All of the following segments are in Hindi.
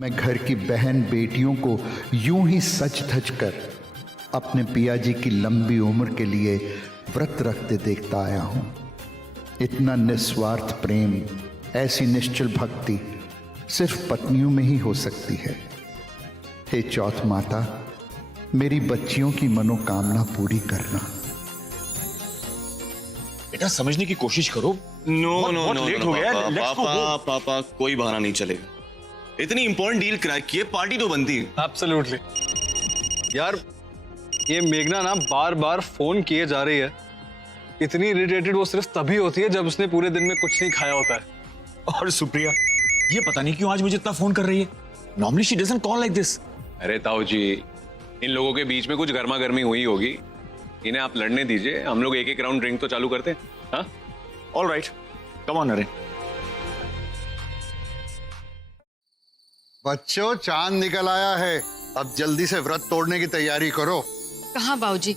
मैं घर की बहन बेटियों को यूं ही सच धज कर अपने पिया जी की लंबी उम्र के लिए व्रत रखते देखता आया हूं। इतना निस्वार्थ प्रेम, ऐसी निश्चल भक्ति सिर्फ पत्नियों में ही हो सकती है। हे चौथ माता, मेरी बच्चियों की मनोकामना पूरी करना। बेटा समझने की कोशिश करो। नो लेट हो गया। पापा कोई बहाना नहीं चलेगा। इतनी इंपॉर्टेंट डील क्रैक की है, पार्टी तो बनती है। एब्सोल्युटली यार, ये मेघना ना बार बार फोन किए जा रही है। इतनी इरिटेटेड वो सिर्फ तभी होती है जब उसने पूरे दिन में कुछ नहीं खाया होता है। और सुप्रिया, ये पता नहीं क्यों आज मुझे इतना फोन कर रही है। Normally she doesn't call like this. अरे ताऊ जी, इन लोगों के बीच में कुछ गर्मा गर्मी हुई होगी। इन्हें आप लड़ने दीजिए, हम लोग एक एक राउंड ड्रिंक तो चालू करते हैं। हाँ, ऑलराइट, कम ऑन नरेन। बच्चों, चांद निकल आया है, अब जल्दी से व्रत तोड़ने की तैयारी करो। कहाँ बाबूजी,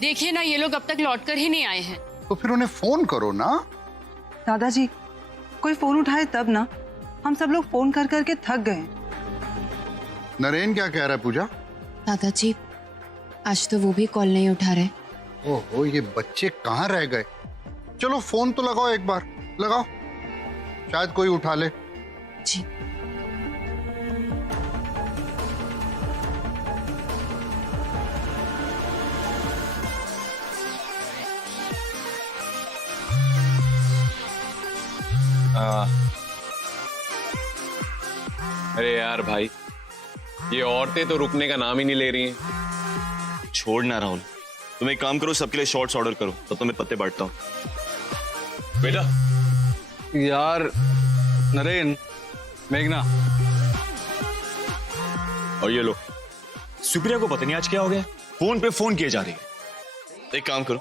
देखिए ना, ये लोग अब तक लौट कर ही नहीं आए हैं। तो फिर उन्हें फोन करो ना। दादाजी, कोई फोन उठाए तब ना। हम सब लोग फोन कर करके थक गए। नरेन क्या कह रहा है पूजा? दादाजी, आज तो वो भी कॉल नहीं उठा रहे। ओहो, ये बच्चे कहाँ रह गए? चलो फोन तो लगाओ, एक बार लगाओ, शायद कोई उठा ले। जी। अरे यार भाई, ये औरतें तो रुकने का नाम ही नहीं ले रही हैं। छोड़ ना राहुल, तुम एक काम करो, सबके लिए शॉर्ट्स ऑर्डर करो, तब तो मैं पत्ते बांटता हूँ। बेटा यार नरेन, मेघना, और ये लो, सुप्रिया को पता नहीं आज क्या हो गया, फोन पे फोन किए जा रही है। एक काम करो,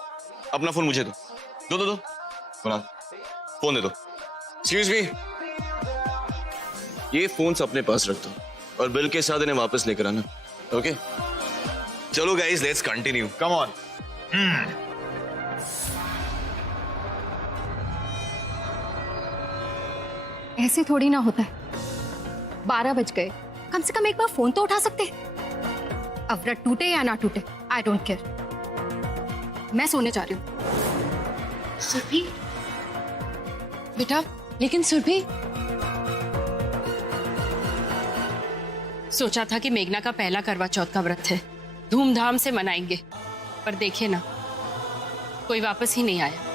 अपना फोन मुझे दो। दो दो दो बना, फोन दे दो। एक्सक्यूज मी, ये फोन अपने पास रख दो और बिल के साथ इन्हें वापस लेकर आना। ओके, चलो guys, let's continue. Come on. ऐसे थोड़ी ना होता है। 12 बज गए, कम से कम एक बार फोन तो उठा सकते। अब व्रत टूटे या ना टूटे, आई डोंट केयर। मैं सोने जा रही हूँ। सुरभि बेटा, लेकिन सुरभि, सोचा था कि मेघना का पहला करवा चौथ का व्रत है, धूमधाम से मनाएंगे, पर देखिए ना, कोई वापस ही नहीं आया।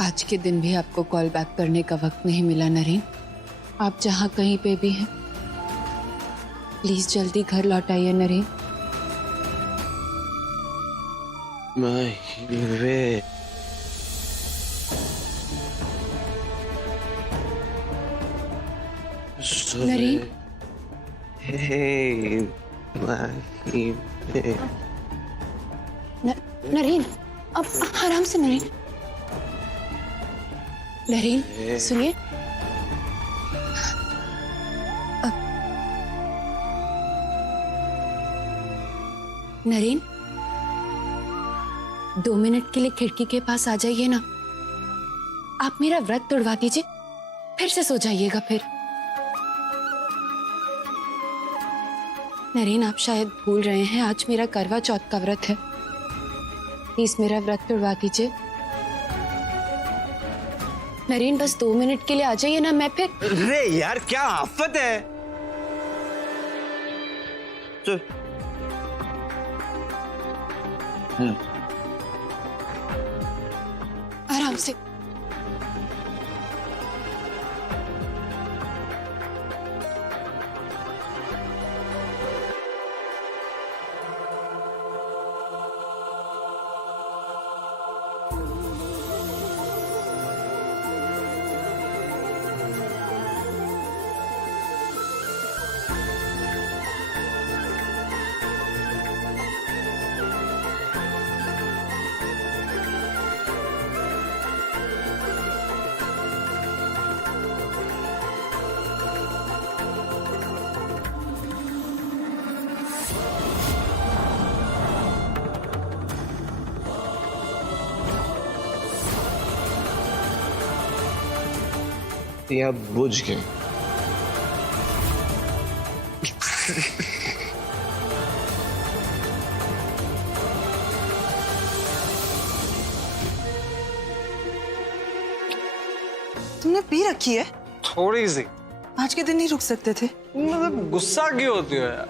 आज के दिन भी आपको कॉल बैक करने का वक्त नहीं मिला नरेन। आप जहां कहीं पे भी हैं, प्लीज जल्दी घर लौट आइए नरेन। नरेन, नरेन, अब आराम से नरेन। नरेन, सुनिए। नरेन, 2 मिनट के लिए खिड़की के पास आ जाइए ना। आप मेरा व्रत तोड़वा दीजिए, फिर से सो जाइएगा। फिर नरेन, आप शायद भूल रहे हैं, आज मेरा करवा चौथ का व्रत है। प्लीज मेरा व्रत तोड़वा दीजिए। नरेन, बस 2 मिनट के लिए आ जाइए ना, मैं फिर। अरे यार, क्या आफत है। चल। आराम से। बत्तियां बुझ गई। तुमने पी रखी है? थोड़ी सी। आज के दिन नहीं रुक सकते थे? मतलब गुस्सा क्यों होती हो यार?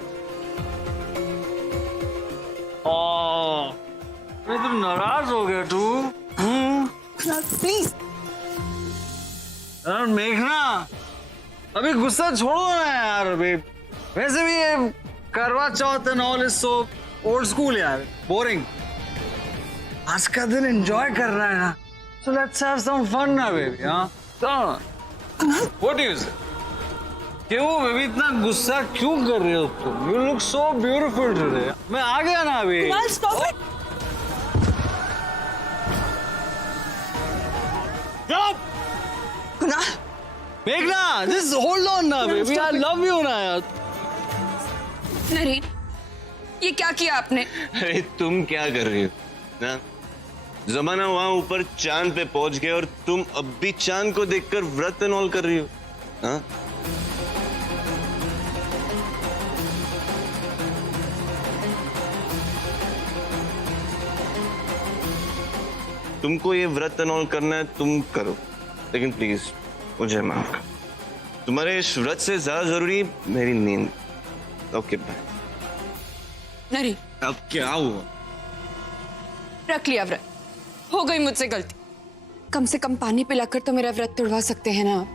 अरे तुम नाराज हो गया तू? प्लीज। यार मेघना, अभी गुस्सा छोड़ो ना यार। अभी वैसे भी ये Karva Chauth and all is so old school यार, बोरिंग। आज का दिन एंजॉय करना है ना, so let's have some fun ना बेबी। हाँ What do you say? क्यों बेबी इतना गुस्सा क्यों कर रहे हो तुम? You look so beautiful today। मैं आ गया ना अभी। Stop it! Stop! कुणाल, मेघना, just hold on ना बेबी, I love you ना यार। नरेन, ये क्या किया आपने? अरे तुम क्या कर रही हो ना? जमाना वहां ऊपर चांद पे पहुंच गया और तुम अब भी चांद को देखकर व्रत एंड ऑल कर रही हो। हाँ? तुमको ये व्रत एंड ऑल करना है तुम करो, लेकिन प्लीज मुझे माफ कर। तुम्हारे इस व्रत से ज्यादा जरूरी मेरी नींद। Okay bye. नरेन, अब क्या हुआ? रख लिया व्रत, हो गई मुझसे गलती। कम से कम पानी पिलाकर तो मेरा व्रत तोड़वा सकते हैं ना आप।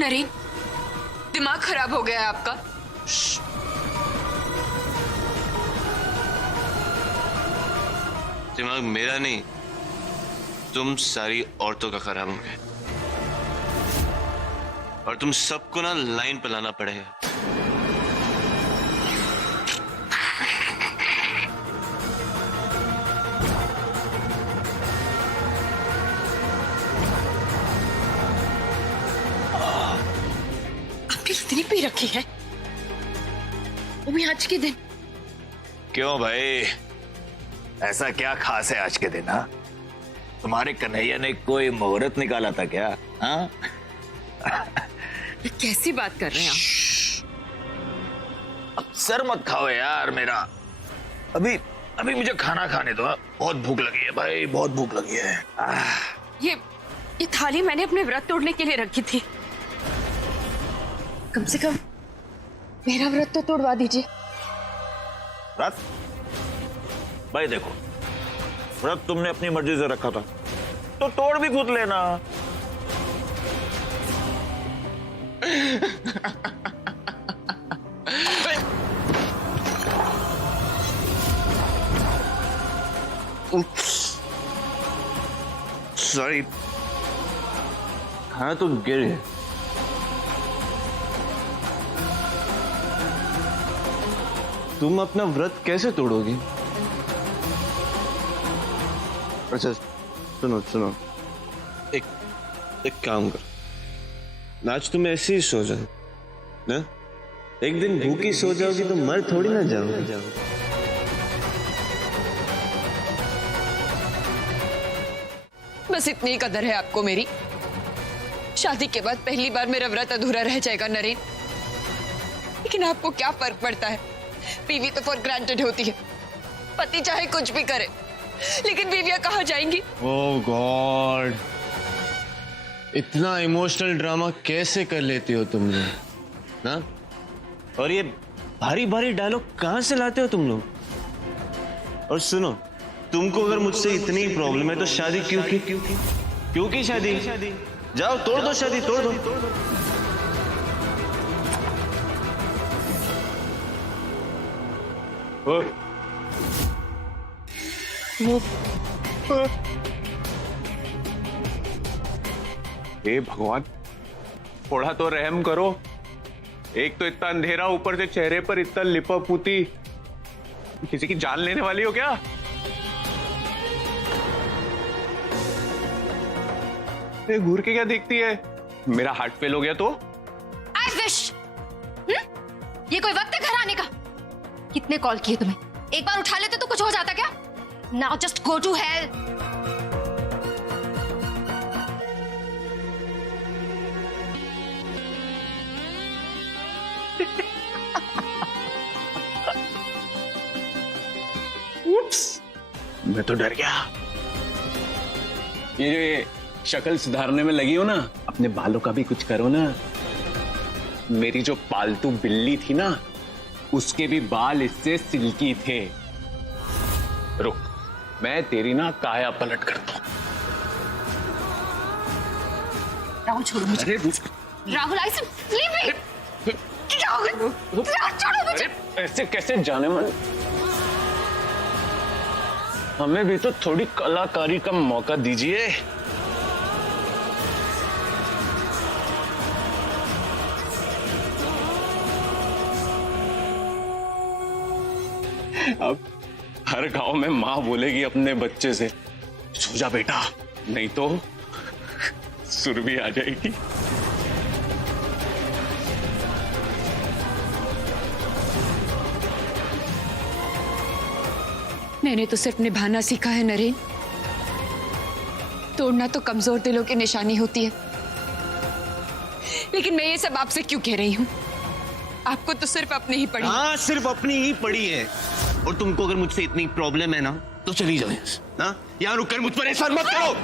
नरेन, दिमाग खराब हो गया है आपका? दिमाग मेरा नहीं, तुम सारी औरतों का खराब हो गया और तुम सबको ना लाइन पे लाना पड़ेगा। इतनी पी रखी है वो भी आज के दिन? क्यों भाई, ऐसा क्या खास है आज के दिन? हाँ, तुम्हारे कन्हैया ने कोई मुहूर्त निकाला था क्या? हाँ? कैसी बात कर रहे हैं आप? अब सर मत खाओ यार मेरा। अभी अभी मुझे खाना खाने दो। बहुत भूख लगी है भाई, बहुत भूख लगी है। ये थाली मैंने अपने व्रत तोड़ने के लिए रखी थी। कम से कम मेरा व्रत तो तोड़वा दीजिए। व्रत? भाई देखो, व्रत तुमने अपनी मर्जी से रखा था तो तोड़ भी खुद लेना। सॉरी, खाना तो गिर गया। तुम अपना व्रत कैसे तोड़ोगी? अच्छा सुनो सुनो, एक काम कर, आज तुम ऐसे ही सो जाओ ना। एक दिन भूखी सो जाओगी तो मर थोड़ी ना जाओगी। बस इतनी कदर है आपको मेरी। शादी के बाद पहली बार मेरा व्रत अधूरा रह जाएगा नरेन, लेकिन आपको क्या फर्क पड़ता है? बीवी तो फॉर ग्रांटेड होती है, पति चाहे कुछ भी करे, लेकिन बीवियां कहाँ जाएंगी? ओह गॉड, इतना इमोशनल ड्रामा कैसे कर लेती हो तुम लोग ना? और ये भारी भारी डायलॉग कहाँ से लाते हो तुम लोग? और सुनो, तुमको अगर मुझसे इतनी प्रॉब्लम है तो शादी क्यों की? क्यों की शादी? जाओ तोड़ दो शादी, तोड़ दो। हे भगवान, थोड़ा तो रहम करो। एक तो इतना अंधेरा, ऊपर से चेहरे पर इतना लिपा पुती। किसी की जान लेने वाली हो क्या? ये घूर के क्या देखती है? मेरा हार्ट फेल हो गया तो? I wish! ये कोई वक्त है घर आने का? कितने कॉल किए तुम्हें? एक बार उठा लेते तो कुछ हो जाता क्या? Now just go to hell! मैं तो डर गया। ये जो ये शक्ल सुधारने में लगी हो ना, अपने बालों का भी कुछ करो ना। मेरी जो पालतू बिल्ली थी ना, उसके भी बाल इससे सिल्की थे। रुक, मैं तेरी ना काया पलट करता हूं। राहुल छोड़ो मुझे। अरे रुक। राहुल आई से लीव मी। क्या हो गया? राहुल छोड़ो मुझे। ऐसे कैसे जाने मन? हमें भी तो थोड़ी कलाकारी का मौका दीजिए। अब हर गांव में माँ बोलेगी अपने बच्चे से, सो जा बेटा, नहीं तो सुरभि आ जाएगी। मैंने तो सिर्फ निभाना सीखा है नरेन। तोड़ना तो कमजोर दिलों की निशानी होती है। लेकिन मैं ये सब आपसे क्यों कह रही हूँ? आपको तो सिर्फ अपनी ही पड़ी। हाँ, सिर्फ अपनी ही पड़ी है। और तुमको अगर मुझसे इतनी प्रॉब्लम है ना, तो चली जाओ ना, यहाँ रुक कर मुझ पर एहसान मत करो।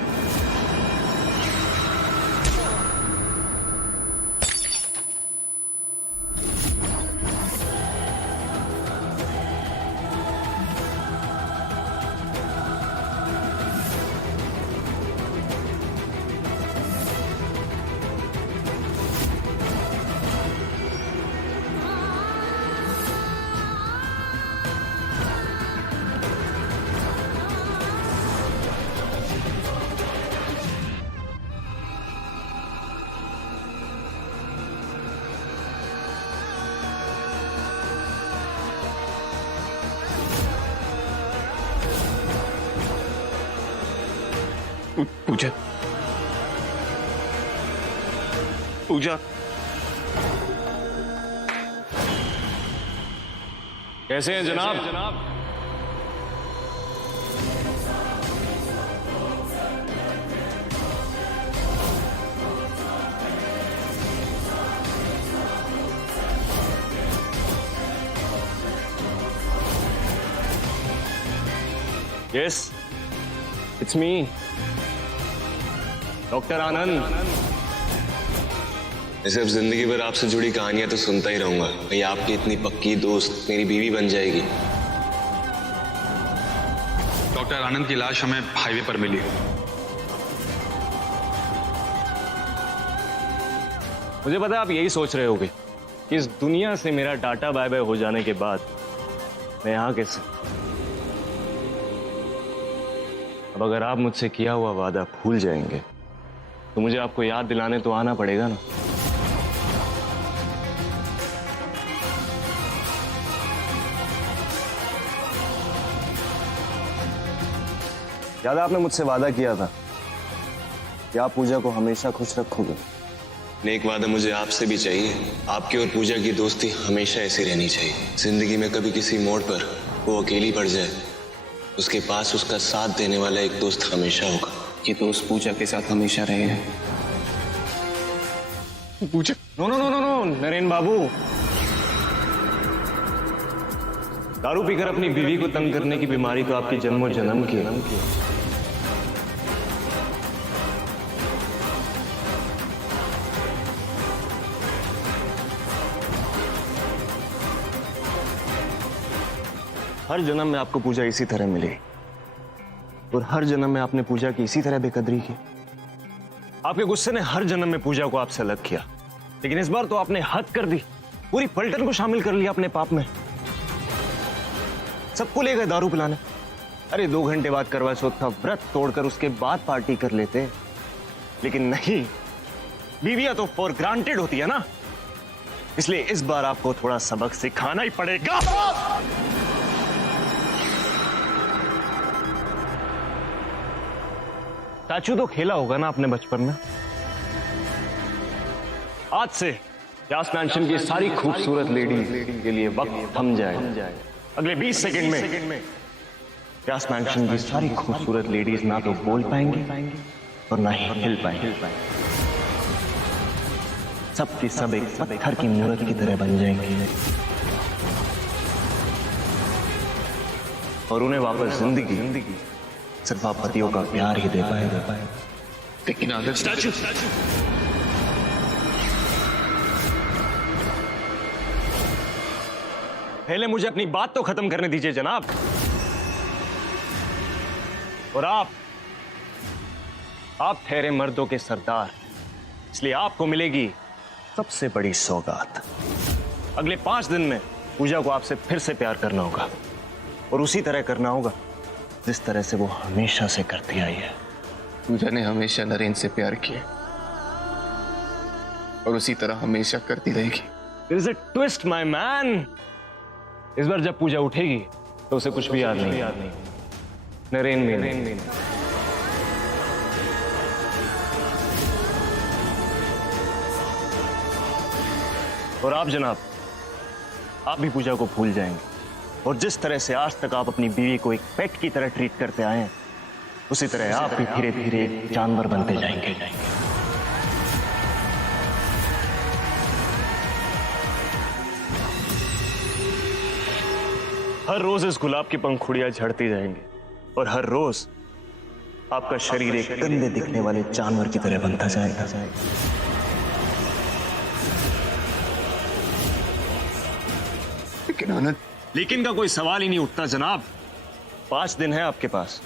पूजा, पूजा, कैसे हैं जनाब? यस, इट्स मी, डॉक्टर आनंद। ऐसे अब जिंदगी भर आपसे जुड़ी कहानियां तो सुनता ही रहूंगा। भाई आपकी इतनी पक्की दोस्त मेरी बीवी बन जाएगी। डॉक्टर आनंद की लाश हमें हाईवे पर मिली। मुझे पता है आप यही सोच रहे होगे कि इस दुनिया से मेरा डाटा बाय बाय हो जाने के बाद मैं यहां कैसे। अब अगर आप मुझसे किया हुआ वादा भूल जाएंगे तो मुझे आपको याद दिलाने तो आना पड़ेगा ना। याद आपने मुझसे वादा किया था कि आप पूजा को हमेशा खुश रखोगे। नेक वादा मुझे आपसे भी चाहिए। आपकी और पूजा की दोस्ती हमेशा ऐसी रहनी चाहिए। जिंदगी में कभी किसी मोड़ पर वो अकेली पड़ जाए, उसके पास उसका साथ देने वाला एक दोस्त हमेशा होगा। कि दोस्त पूजा के साथ हमेशा रहे। Puja, no no no no no Naren Babu, दारू पीकर अपनी बीवी को तंग करने की बीमारी तो आपकी जन्मों जन्म की। हर जन्म में आपको पूजा इसी तरह मिली और हर जन्म में आपने पूजा की इसी तरह बेकदरी की। आपके गुस्से ने हर जन्म में पूजा को आपसे अलग किया, लेकिन इस बार तो आपने हद कर दी। पूरी पलटन को शामिल कर लिया अपने पाप में। सबको ले गए दारू पिलाने। अरे 2 घंटे बाद करवा चौथ था, व्रत तोड़कर उसके बाद पार्टी कर लेते, लेकिन नहीं, बीवियां तो फॉर ग्रांटेड होती है ना। इसलिए इस बार आपको थोड़ा सबक सिखाना ही पड़ेगा। स्टैचू तो खेला होगा ना अपने बचपन में। आज से यास मैंशन की सारी खूबसूरत लेडीज के लिए वक्त थम जाए। अगले 20 सेकंड में यास मैंशन की सारी खूबसूरत लेडीज ना तो बोल पाएंगी और ना ही हिल पाएंगे। सबकी सब एक पत्थर की मूर्त की तरह बन जाएंगे और उन्हें वापस जिंदगी सिर्फ आप पतियों का प्यार ही दे पाए। लेकिन आदर स्टैचू पहले मुझे अपनी बात तो खत्म करने दीजिए जनाब। और आप ठहरे मर्दों के सरदार, इसलिए आपको मिलेगी सबसे बड़ी सौगात। अगले 5 दिन में पूजा को आपसे फिर से प्यार करना होगा और उसी तरह करना होगा जिस तरह से वो हमेशा से करती आई है। पूजा ने हमेशा नरेन से प्यार किया और उसी तरह हमेशा करती रहेगी। There is a twist, my man. इस बार जब पूजा उठेगी तो उसे कुछ भी याद नहीं। नरेन में और आप जनाब, आप भी पूजा को भूल जाएंगे और जिस तरह से आज तक आप अपनी बीवी को एक पेट की तरह ट्रीट करते आए हैं, उसी तरह आप भी धीरे धीरे एक जानवर बनते जाएंगे। हर रोज इस गुलाब की पंखुड़ियां झड़ती जाएंगी और हर रोज आपका शरीर एक गंदे दिखने वाले जानवर की तरह बनता जाएगा। लेकिन आनंद, लेकिन का कोई सवाल ही नहीं उठता जनाब। 5 दिन है आपके पास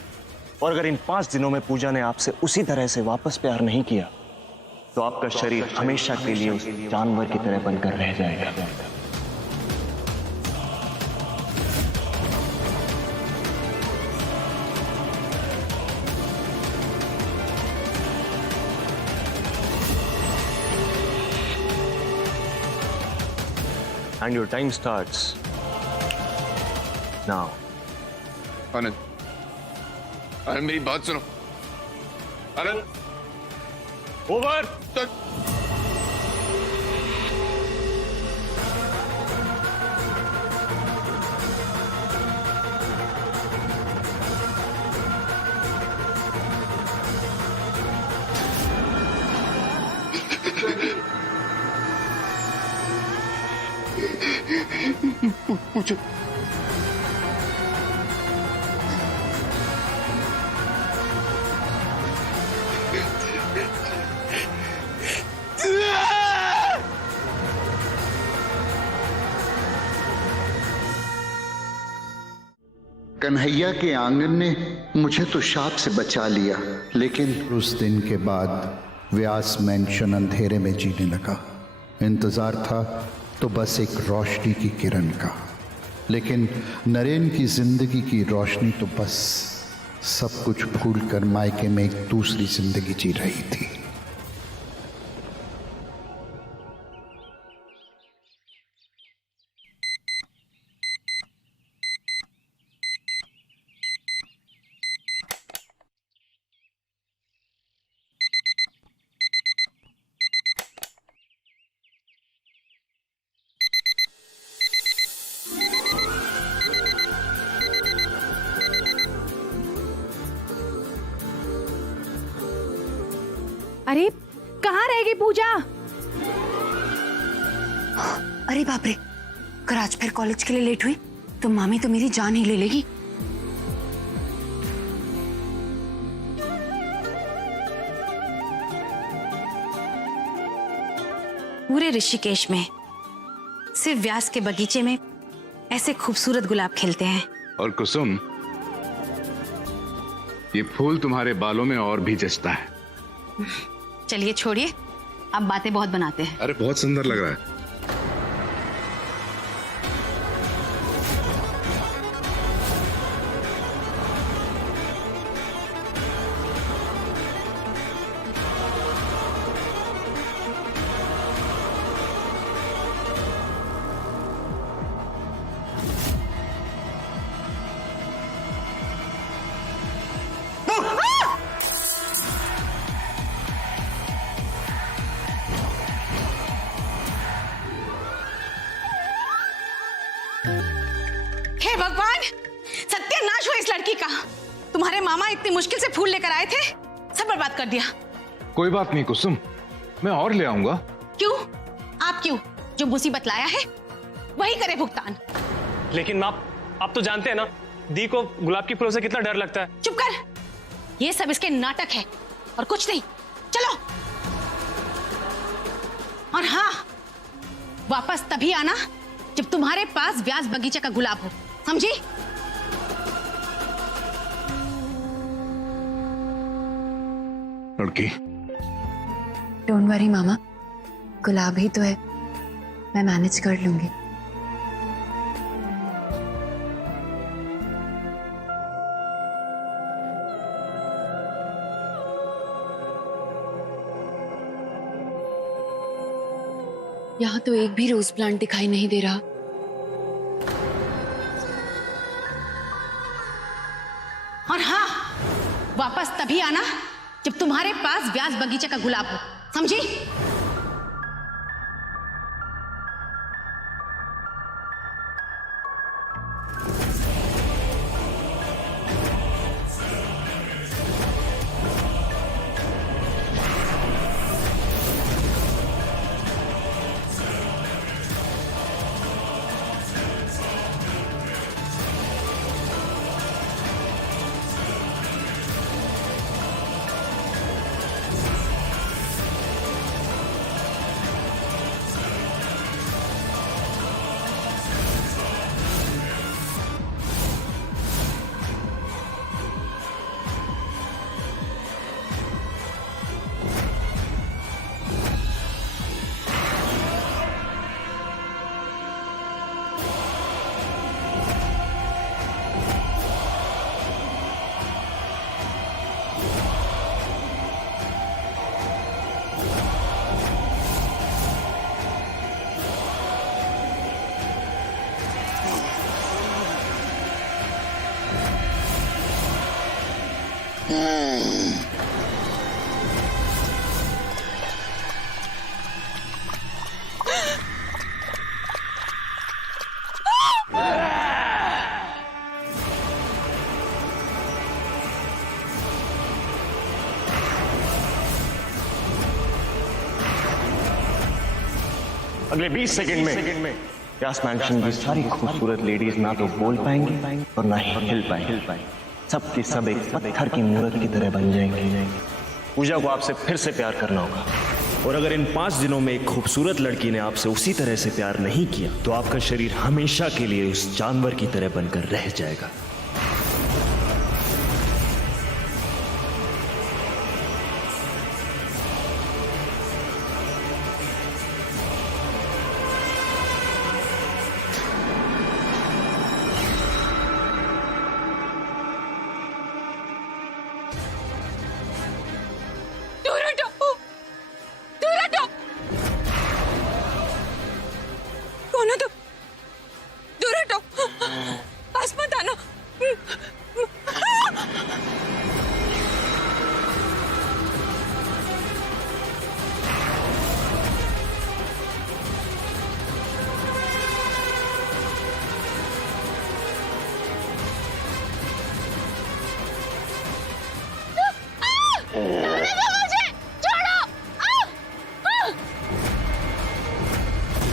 और अगर इन 5 दिनों में पूजा ने आपसे उसी तरह से वापस प्यार नहीं किया तो आपका शरीर हमेशा के लिए उस जानवर की तरह बनकर रह जाएगा। And your time starts now. आनंद, आनंद मेरी बात सुनो। आनंद, ओवर। पूजा कन्हैया के आंगन ने मुझे तो शाप से बचा लिया, लेकिन उस दिन के बाद व्यास मैंशन अंधेरे में जीने लगा। इंतजार था तो बस एक रोशनी की किरण का, लेकिन नरेन की जिंदगी की रोशनी तो बस सब कुछ भूलकर मायके में एक दूसरी जिंदगी जी रही थी। अरे कहाँ रह गई पूजा? अरे बाप रे, अगर आज फिर कॉलेज के लिए लेट हुई तो मामी तो मेरी जान ही ले लेगी। पूरे ऋषिकेश में सिर्फ व्यास के बगीचे में ऐसे खूबसूरत गुलाब खिलते हैं। और कुसुम, ये फूल तुम्हारे बालों में और भी जचता है। चलिए छोड़िए, अब बातें बहुत बनाते हैं। अरे बहुत सुंदर लग रहा है। हे भगवान, सत्यानाश हो इस लड़की का। तुम्हारे मामा इतनी मुश्किल से फूल लेकर आए थे, सब बर्बाद कर दिया। कोई बात नहीं कुसुम, मैं और ले आऊंगा। क्यों? आप क्यों? जो मुसीबत लाया है वही करे भुगतान। लेकिन आप तो जानते हैं ना दी को गुलाब के फूलों से कितना डर लगता है। चुप कर, ये सब इसके नाटक है और कुछ नहीं। चलो। और हाँ, वापस तभी आना जब तुम्हारे पास व्यास बगीचे का गुलाब हो, समझी? लड़की, डोंट वरी मामा, गुलाब ही तो है, मैं मैनेज कर लूंगी। यहाँ तो एक भी रोज प्लांट दिखाई नहीं दे रहा। और हाँ, वापस तभी आना जब तुम्हारे पास व्यास बगीचे का गुलाब हो, समझी? अगले 20 सेकंड में व्यास मैंशन की सारी खूबसूरत लेडीज ना तो बोल पाएंगी और ना ही हिल पाएंगी। सब की सब एक पत्थर की मूर्त की तरह बन जाएंगे। पूजा को आपसे फिर से प्यार करना होगा, और अगर इन 5 दिनों में एक खूबसूरत लड़की ने आपसे उसी तरह से प्यार नहीं किया तो आपका शरीर हमेशा के लिए उस जानवर की तरह बनकर रह जाएगा।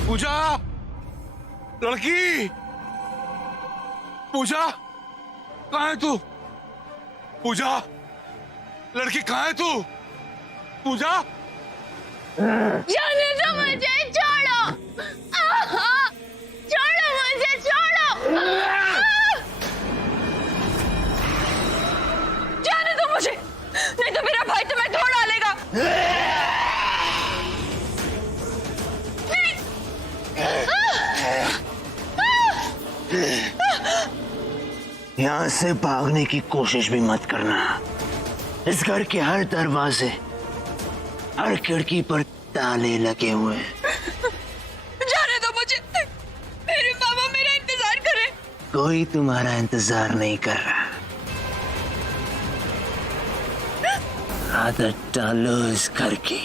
पूजा, लड़की, पूजा, कहाँ है तू? पूजा, लड़की कहाँ है तू? पूजा, जाने दो मुझे, छोड़ो, छोड़ो मुझे, छोड़ो, जाने दो मुझे, नहीं तो मेरा भाई तुम्हें धो डालेगा। यहाँ से भागने की कोशिश भी मत करना। इस घर के हर दरवाजे, हर खिड़की पर ताले लगे हुए हैं। जाने दो मुझे, मेरे पापा मेरा इंतजार कर रहे। कोई तुम्हारा इंतजार नहीं कर रहा। आदत डालो इस घर की।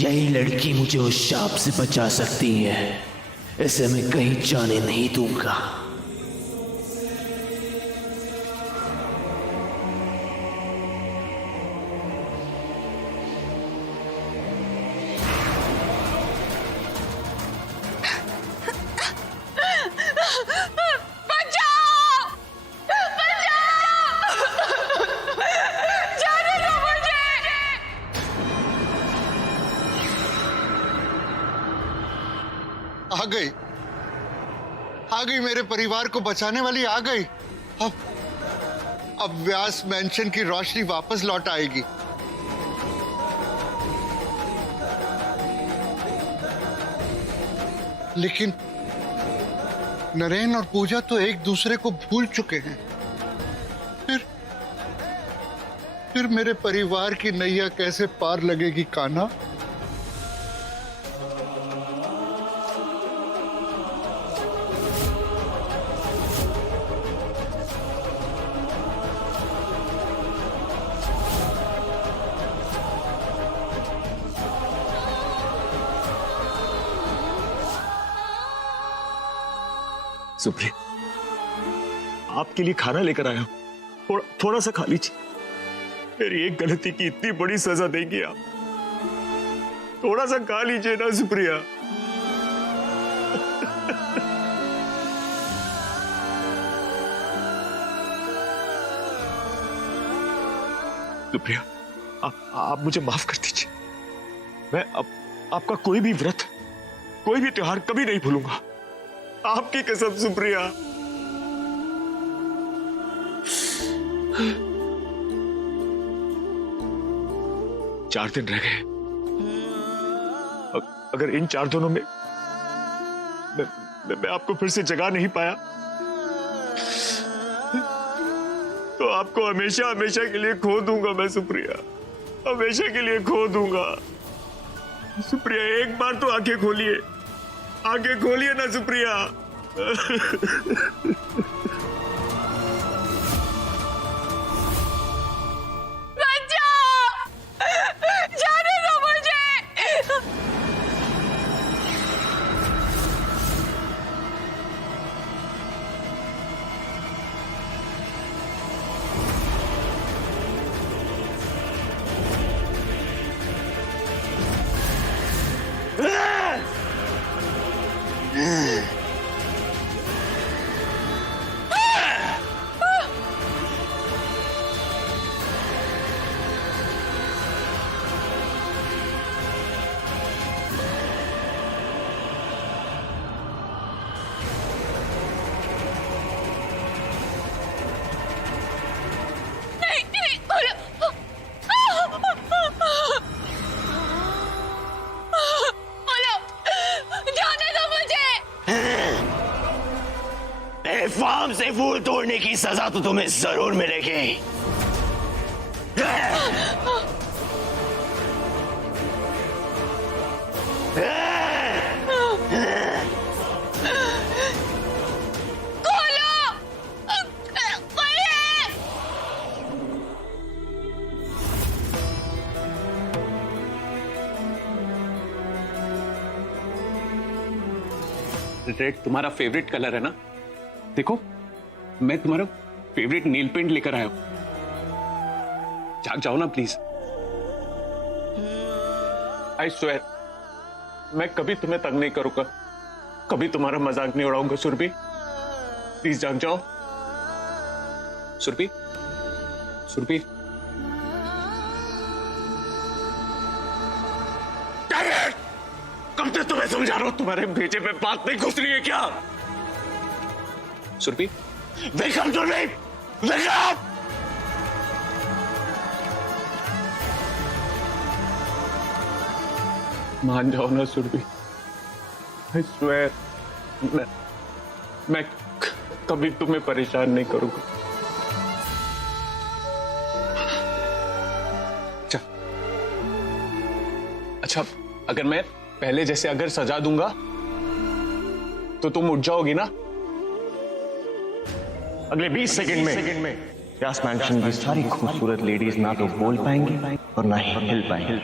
यही लड़की मुझे उस शाप से बचा सकती है, इसे मैं कहीं जाने नहीं दूंगा। आ गई मेरे परिवार को बचाने वाली आ गई। अब व्यास मैंशन की रोशनी वापस लौट आएगी। लेकिन नरेन और पूजा तो एक दूसरे को भूल चुके हैं। फिर मेरे परिवार की नैया कैसे पार लगेगी कान्हा? सुप्रिया, आपके लिए खाना लेकर आया हूं, थोड़ा सा खा लीजिए। मेरी एक गलती की इतनी बड़ी सजा देंगे आप? थोड़ा सा खा लीजिए ना सुप्रिया। सुप्रिया, आप मुझे माफ कर दीजिए। मैं आपका कोई भी व्रत, कोई भी त्योहार कभी नहीं भूलूंगा, आपकी कसम सुप्रिया। चार दिन रह गए। अगर इन 4 दिनों में मैं आपको फिर से जगा नहीं पाया तो आपको हमेशा हमेशा के लिए खो दूंगा मैं सुप्रिया, हमेशा के लिए खो दूंगा। सुप्रिया, एक बार तो आंखें खोलिए, आंखें खोलिए ना सुप्रिया। जाने दो मुझे। फार्म से फूल तोड़ने की सजा तो तुम्हें जरूर मिलेगी। रेड तुम्हारा फेवरेट कलर है ना? देखो, मैं तुम्हारा फेवरेट नेल पेंट लेकर आया हूं। जाग जाओ ना प्लीज। आई स्वेयर, मैं कभी तुम्हें तंग नहीं करूंगा, कभी तुम्हारा मजाक नहीं उड़ाऊंगा। सुरभि, प्लीज जाग जाओ। सुरभि, सुरभि, कब तक तुम्हें समझा रहा हूं, तुम्हारे भेजे पे बात नहीं घुस रही है क्या? Surabhi, wake up, Surabhi, wake up! मान जाओ ना सुरभि, I swear, मैं कभी तुम्हें परेशान नहीं करूंगा। अच्छा, अगर मैं पहले जैसे अगर सजा दूंगा तो तुम उठ जाओगी ना? अगले 20 सेकंड में व्यास मैंशन की सारी खूबसूरत लेडीज ना तो बोल पाएंगी और ना ही हिल पाएंगी।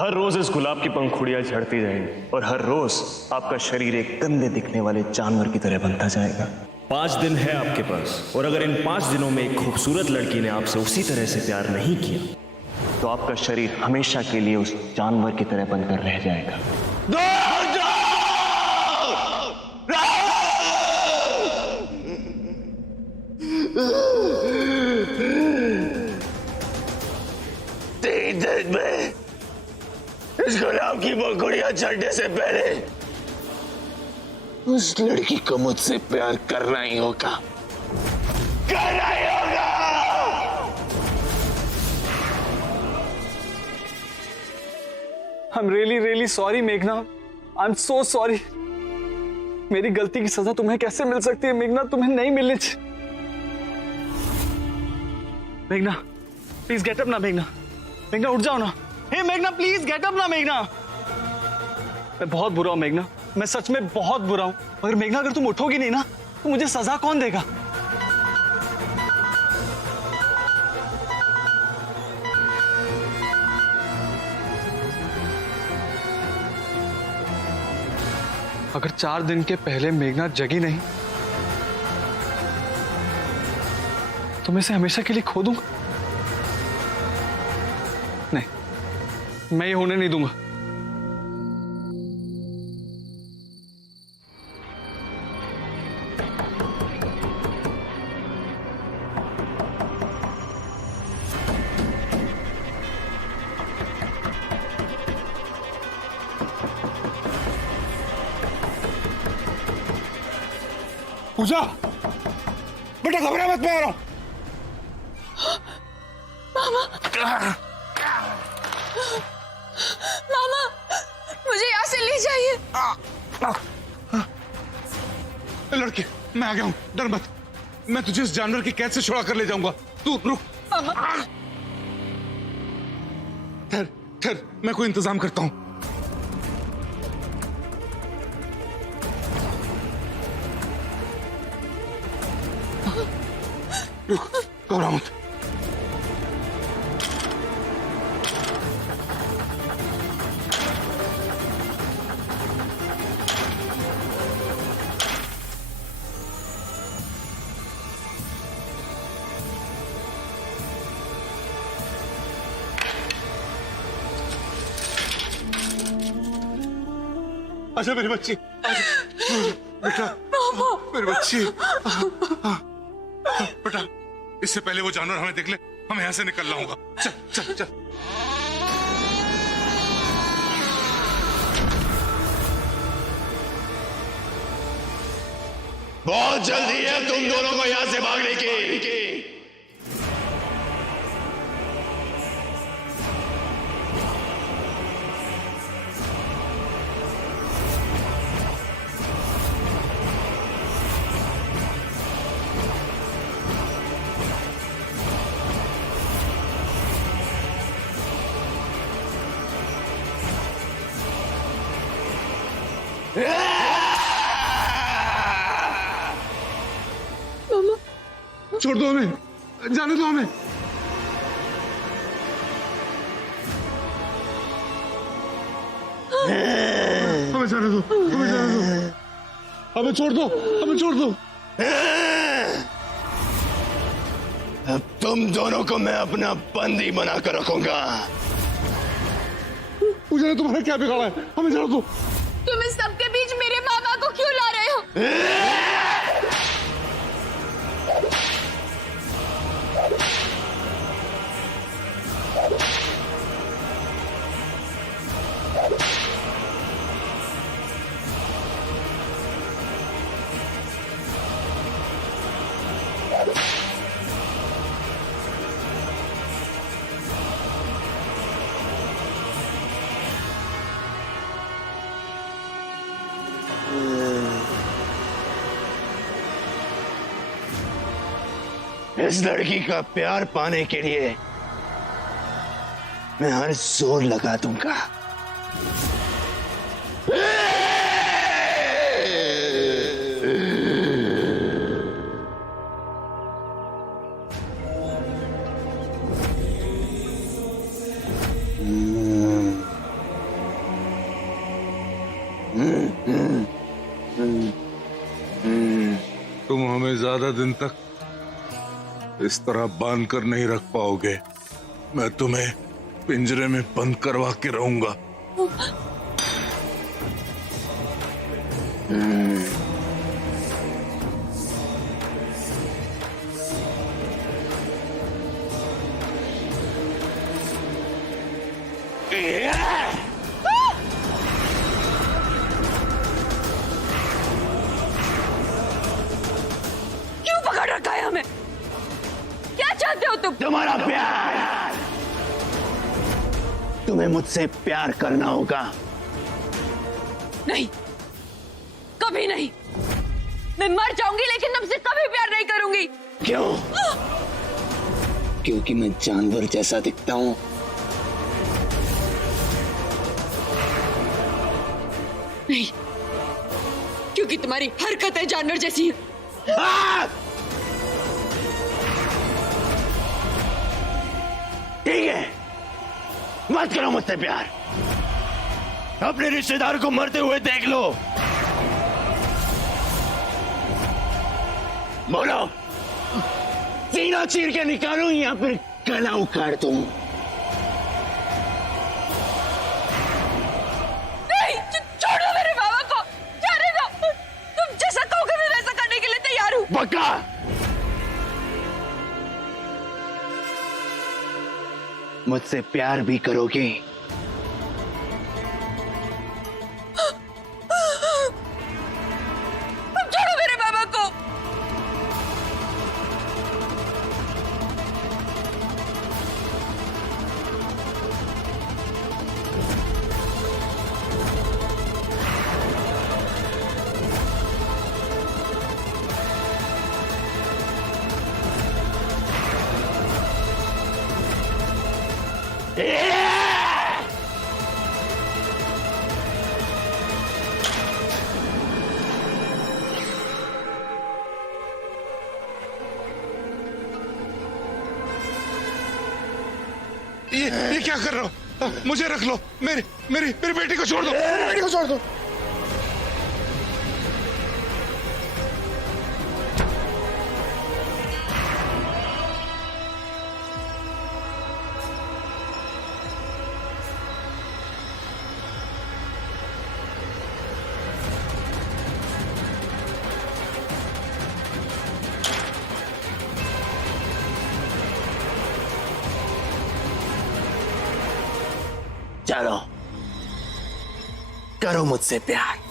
हर रोज इस गुलाब की पंखुड़ियां झड़ती जाएंगी और हर रोज आपका शरीर एक गंदे दिखने वाले जानवर की तरह बनता जाएगा। 5 दिन है आपके पास, और अगर इन 5 दिनों में एक खूबसूरत लड़की ने आपसे उसी तरह से प्यार नहीं किया तो आपका शरीर हमेशा के लिए उस जानवर की तरह बनकर रह जाएगा। तेरी दर्द में इस गुलाब की पंखुड़ियां झड़ने से पहले उस लड़की को मुझसे प्यार करना ही होगा, करना ही होगा। I'm really sorry मेघना, I'm so sorry। मेरी गलती की सजा तुम्हें कैसे मिल सकती है मेघना, तुम्हें नहीं मिलनी चाहिए। मेघना प्लीज गेट अप ना मेघना, मेघना उठ जाओ ना। हे मेघना प्लीज गेट अप ना मेघना। मैं बहुत बुरा हूं मेघना, मैं सच में बहुत बुरा हूं। मगर मेघना अगर तुम उठोगी नहीं ना तो मुझे सजा कौन देगा? अगर 4 दिन के पहले मेघना जगी नहीं तो मैं इसे हमेशा के लिए खो दूंगा। नहीं, मैं ये होने नहीं दूंगा। पूजा, बेटा घबरा मत, मैं आ रहा हूं। मामा, मुझे यहाँ से ले जाइए। लड़के, मैं आ गया हूं, डर मत। मैं तुझे इस जानवर की कैद से छुड़ा कर ले जाऊंगा। तू रुक। ठहर, मैं कोई इंतजाम करता हूं। रुक, घबरा मत। अच्छा मेरी बच्ची, बेटा, मेरी बच्ची। बेटा, इससे पहले वो जानवर हमें देख ले, हम यहां से निकलना होगा। चल चल चल। बहुत जल्दी है तुम दोनों को यहां से भागने की। छोड़ दो हमें, जाने दो हमें। हमें जाने दो, हमें जाने दो, हमें छोड़ दो, हमें छोड़ दो। अब तुम दोनों को मैं अपना बंदी बनाकर रखूंगा। पूजा ने तुम्हारा क्या बिगाड़ा है? हमें जाने दो। तुम इस सबके बीच मेरे मामा को क्यों ला रहे हो? इस लड़की का प्यार पाने के लिए मैं हर जोर लगा दूंगा। ज्यादा दिन तक इस तरह बांध कर नहीं रख पाओगे। मैं तुम्हें पिंजरे में बंद करवा के रहूंगा। क्यों पकड़ रखा है हमें? क्या चाहते हो तुम? तुम्हारा प्यार। तुम्हें मुझसे प्यार करना होगा। नहीं, कभी नहीं। मैं मर जाऊंगी लेकिन तुमसे कभी प्यार नहीं करूंगी। क्यों? क्योंकि मैं जानवर जैसा दिखता हूं। नहीं, क्योंकि तुम्हारी हरकतें जानवर जैसी हैं। ठीक है, मत करो मुझसे प्यार। अपने रिश्तेदार को मरते हुए देख लो। बोलो, सीना चीर के निकालूं या फिर गला उखाड़ दूं? नहीं, छोड़ो मेरे बाबा को। जाने दो। तुम जैसा कहोगे मैं वैसा करने के लिए तैयार हूं। पक्का? मुझसे प्यार भी करोगे? छोड़ो मेरे बाबा को। ये क्या कर रहे हो? मुझे रख लो। मेरी मेरी मेरी बेटी को छोड़ दो। मेरी बेटी को छोड़ दो। चलो, करो मुझसे प्यार।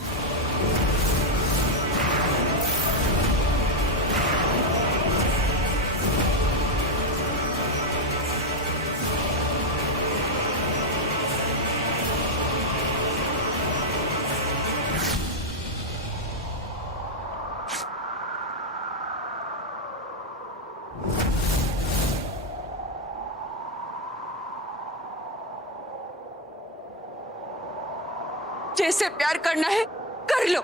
जैसे प्यार करना है कर लो।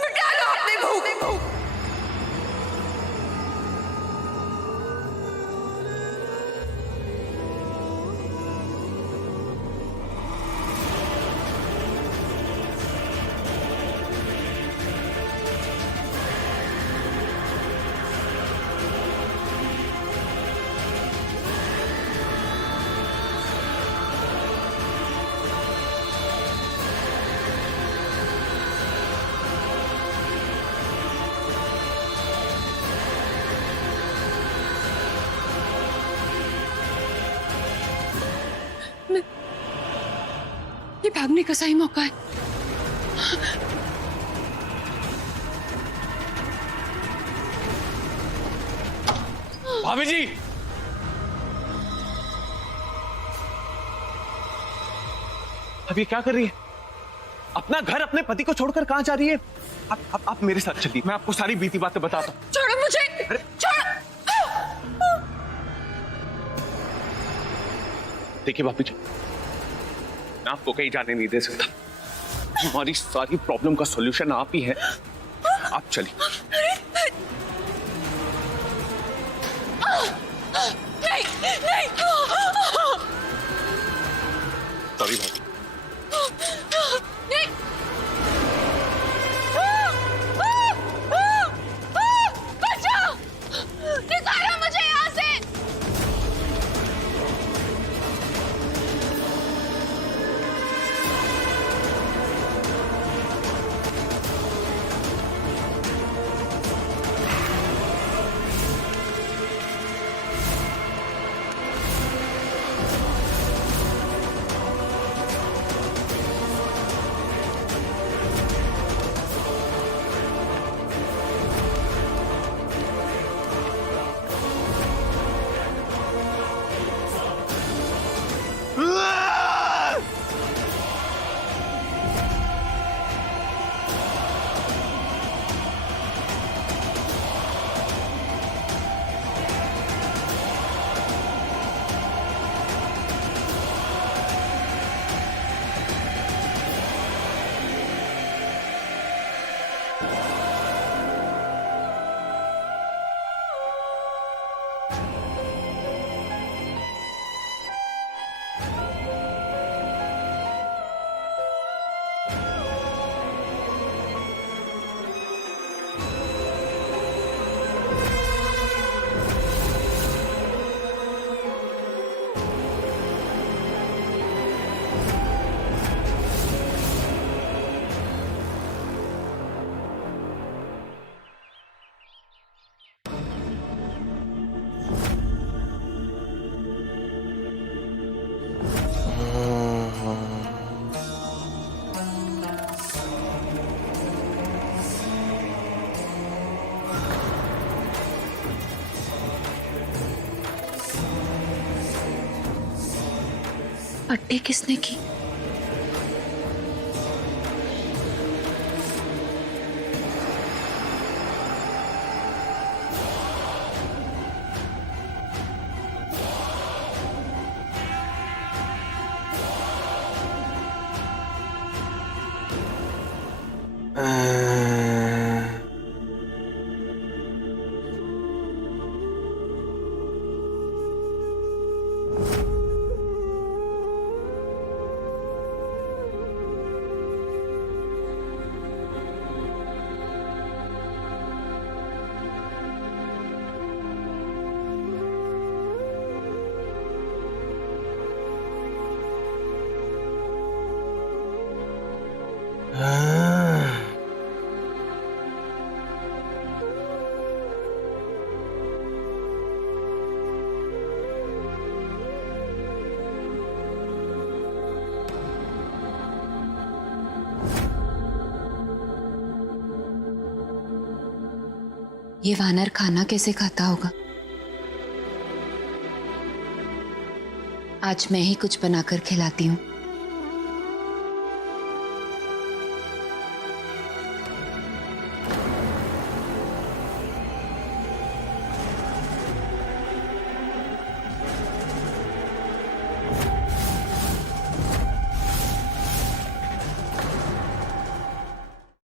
मिटा लो अपनी भूख। ये भागने का सही मौका है। भाभी जी, अब ये क्या कर रही है? अपना घर अपने पति को छोड़कर कहां जा रही है? आप मेरे साथ चलिए, मैं आपको सारी बीती बातें बताता हूं। छोड़ो मुझे। छोड़ो। देखिए भाभी जी, मैं आपको कहीं जाने नहीं दे सकता। हमारी सारी प्रॉब्लम का सॉल्यूशन आप ही है। आप चलिए। नहीं, नहीं। सॉरी भाभी। नहीं। पट्टी किसने की? ये वानर खाना कैसे खाता होगा? आज मैं ही कुछ बनाकर खिलाती हूँ।